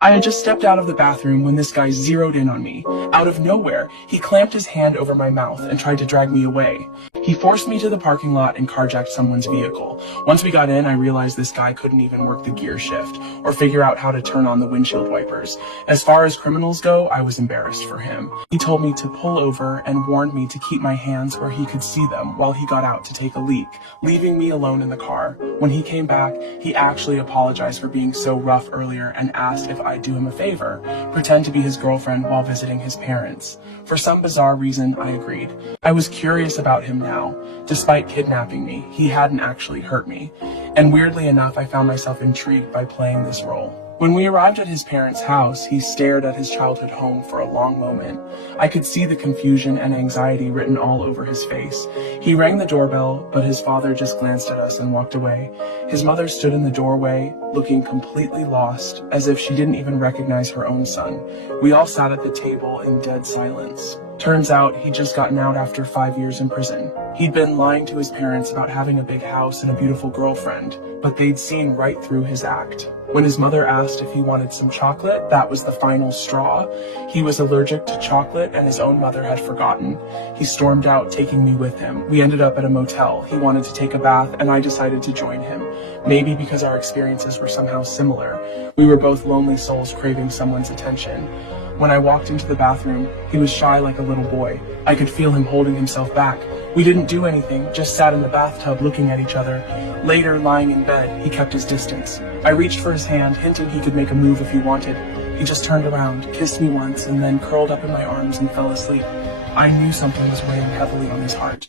I had just stepped out of the bathroom when this guy zeroed in on me. Out of nowhere, he clamped his hand over my mouth and tried to drag me away. He forced me to the parking lot and carjacked someone's vehicle. Once we got in, I realized this guy couldn't even work the gear shift or figure out how to turn on the windshield wipers. As far as criminals go, I was embarrassed for him. He told me to pull over and warned me to keep my hands where he could see them while he got out to take a leak, leaving me alone in the car. When he came back, he actually apologized for being so rough earlier and asked if I'd do him a favor, pretend to be his girlfriend while visiting his parents. For some bizarre reason, I agreed. I was curious about him now. Despite kidnapping me, he hadn't actually hurt me. And weirdly enough, I found myself intrigued by playing this role. When we arrived at his parents' house, he stared at his childhood home for a long moment. I could see the confusion and anxiety written all over his face. He rang the doorbell, but his father just glanced at us and walked away. His mother stood in the doorway, looking completely lost, as if she didn't even recognize her own son. We all sat at the table in dead silence. Turns out he'd just gotten out after 5 years in prison. He'd been lying to his parents about having a big house and a beautiful girlfriend, but they'd seen right through his act. When his mother asked if he wanted some chocolate, that was the final straw. He was allergic to chocolate and his own mother had forgotten. He stormed out, taking me with him. We ended up at a motel. He wanted to take a bath and I decided to join him. Maybe because our experiences were somehow similar. We were both lonely souls craving someone's attention. When I walked into the bathroom, he was shy like a little boy. I could feel him holding himself back. We didn't do anything, just sat in the bathtub looking at each other. Later, lying in bed, he kept his distance. I reached for his hand, hinting he could make a move if he wanted. He just turned around, kissed me once, and then curled up in my arms and fell asleep. I knew something was weighing heavily on his heart.